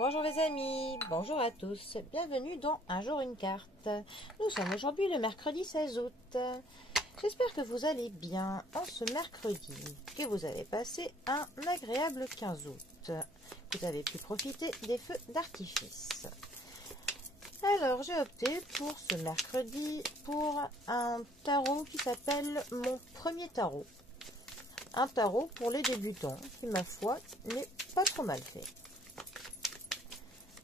Bonjour les amis, bonjour à tous, bienvenue dans Un jour une carte. Nous sommes aujourd'hui le mercredi 16 août. J'espère que vous allez bien en ce mercredi, que vous avez passé un agréable 15 août. Vous avez pu profiter des feux d'artifice. Alors j'ai opté pour ce mercredi pour un tarot qui s'appelle Mon premier tarot. Un tarot pour les débutants qui, ma foi, n'est pas trop mal fait.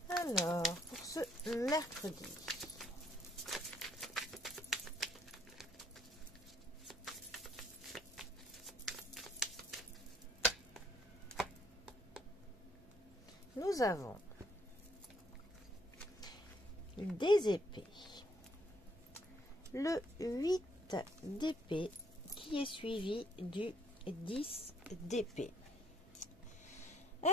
Alors, pour ce mercredi, nous avons des épées, le 8 d'épée qui est suivi du 10 d'épée.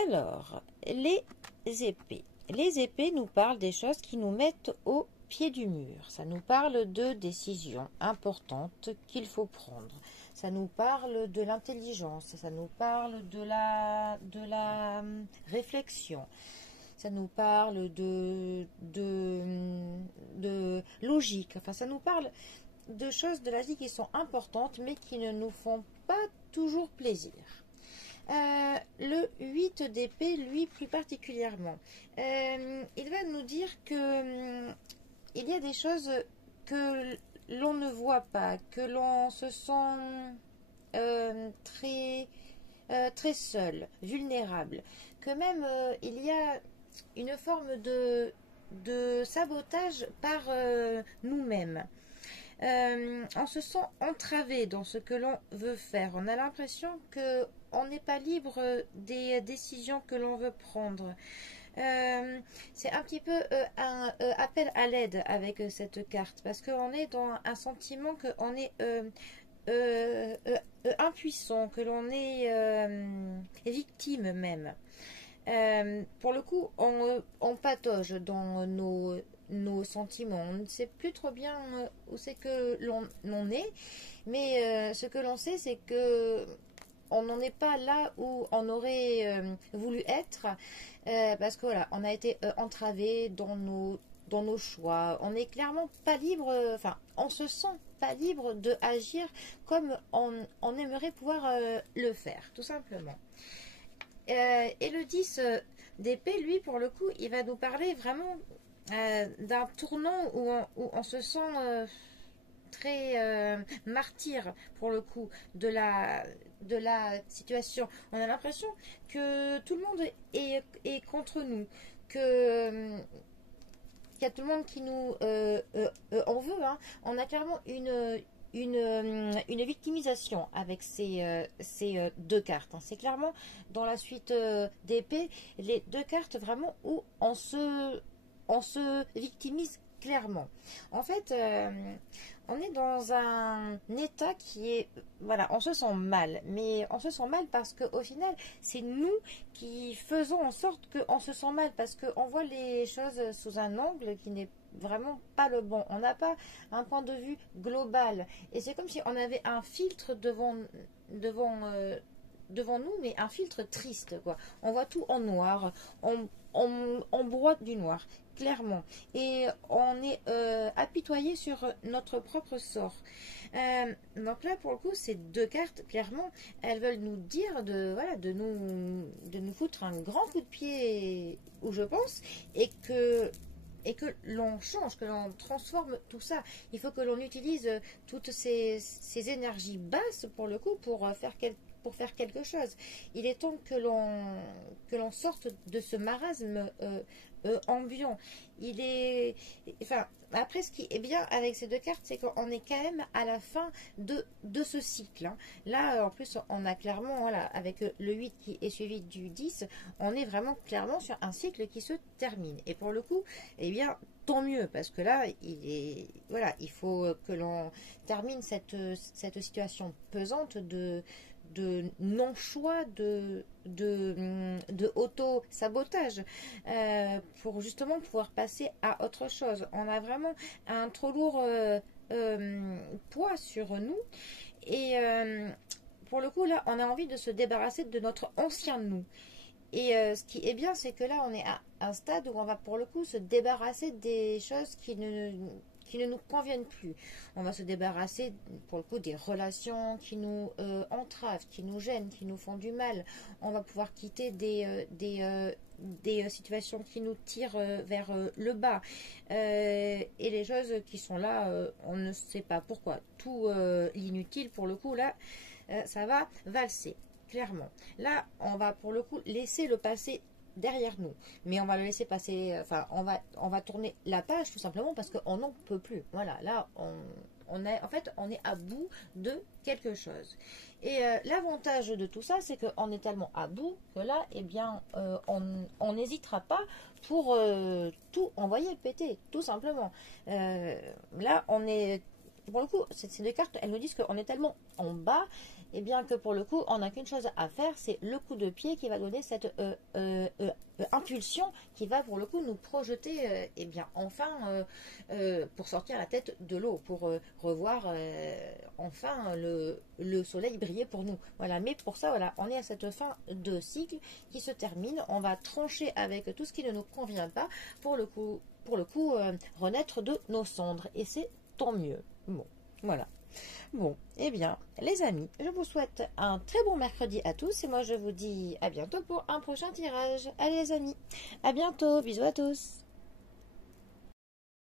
Alors, les épées. Les épées nous parlent des choses qui nous mettent au pied du mur. Ça nous parle de décisions importantes qu'il faut prendre. Ça nous parle de l'intelligence. Ça nous parle de la réflexion. Ça nous parle de logique. Enfin, ça nous parle de choses de la vie qui sont importantes, mais qui ne nous font pas toujours plaisir. Le 8 d'épée, lui, plus particulièrement, il va nous dire que il y a des choses que l'on ne voit pas, que l'on se sent très seul, vulnérable, que même il y a une forme de sabotage par nous-mêmes. On se sent entravé dans ce que l'on veut faire. On a l'impression qu'on n'est pas libre des décisions que l'on veut prendre. C'est un petit peu un appel à l'aide avec cette carte, parce qu'on est dans un sentiment qu'on est impuissant, que l'on est victime même. Pour le coup, on patauge dans nos sentiments. On ne sait plus trop bien où c'est que l'on est, mais ce que l'on sait, c'est que on n'en est pas là où on aurait voulu être, parce que voilà, on a été entravé dans nos choix. On n'est clairement pas libre, enfin, on se sent pas libre de agir comme on aimerait pouvoir le faire, tout simplement. Et le 10 d'épée, lui, pour le coup, il va nous parler vraiment d'un tournant où on se sent très martyr, pour le coup, de la situation. On a l'impression que tout le monde est contre nous, qu'il y a tout le monde qui nous en veut. Hein. On a clairement une victimisation avec ces deux cartes. Hein. C'est clairement dans la suite d'épée, les deux cartes vraiment où on se victimise clairement. En fait, on est dans un état qui est, voilà, on se sent mal, mais on se sent mal parce qu'au final, c'est nous qui faisons en sorte qu'on se sent mal, parce qu'on voit les choses sous un angle qui n'est vraiment pas le bon. On n'a pas un point de vue global, et c'est comme si on avait un filtre devant nous, mais un filtre triste, quoi. On voit tout en noir, on broie du noir, clairement, et on est apitoyé sur notre propre sort. Donc là, pour le coup, ces deux cartes, clairement, elles veulent nous dire de nous foutre un grand coup de pied où je pense, et que l'on change, que l'on transforme tout ça. Il faut que l'on utilise toutes ces énergies basses, pour le coup, pour faire quelque chose. Il est temps que l'on sorte de ce marasme ambiant. Enfin, après, ce qui est bien avec ces deux cartes, c'est qu'on est quand même à la fin de ce cycle. Hein. Là, en plus, on a clairement, voilà, avec le 8 qui est suivi du 10, on est vraiment clairement sur un cycle qui se termine. Et pour le coup, eh bien, tant mieux, parce que là, il faut que l'on termine cette situation pesante de non-choix, de auto-sabotage, pour justement pouvoir passer à autre chose. On a vraiment un trop lourd poids sur nous, et pour le coup, là, on a envie de se débarrasser de notre ancien nous. ce qui est bien, c'est que là, on est à un stade où on va pour le coup se débarrasser des choses qui ne nous conviennent plus. On va se débarrasser pour le coup des relations qui nous entravent, qui nous gênent, qui nous font du mal. On va pouvoir quitter des situations qui nous tirent vers le bas. Et les choses qui sont là, on ne sait pas pourquoi. Tout l'inutile, pour le coup, là, ça va valser, clairement. Là, on va pour le coup laisser le passé derrière nous, mais on va le laisser passer, enfin on va tourner la page tout simplement parce qu'on n'en peut plus. Voilà, là on est en fait on est à bout de quelque chose. Et l'avantage de tout ça, c'est qu'on est tellement à bout que là, eh bien, on n'hésitera pas pour tout envoyer péter, tout simplement. Là, on est pour le coup, ces deux cartes, elles nous disent qu'on est tellement en bas, et bien que pour le coup, on n'a qu'une chose à faire, c'est le coup de pied qui va donner cette impulsion qui va pour le coup nous projeter, et bien enfin, pour sortir la tête de l'eau, pour revoir enfin le soleil briller pour nous. Voilà, mais pour ça, voilà, on est à cette fin de cycle qui se termine. On va trancher avec tout ce qui ne nous convient pas pour le coup, renaître de nos cendres, et c'est tant mieux. Bon, voilà. Bon, eh bien, les amis, je vous souhaite un très bon mercredi à tous et moi je vous dis à bientôt pour un prochain tirage. Allez les amis, à bientôt, bisous à tous.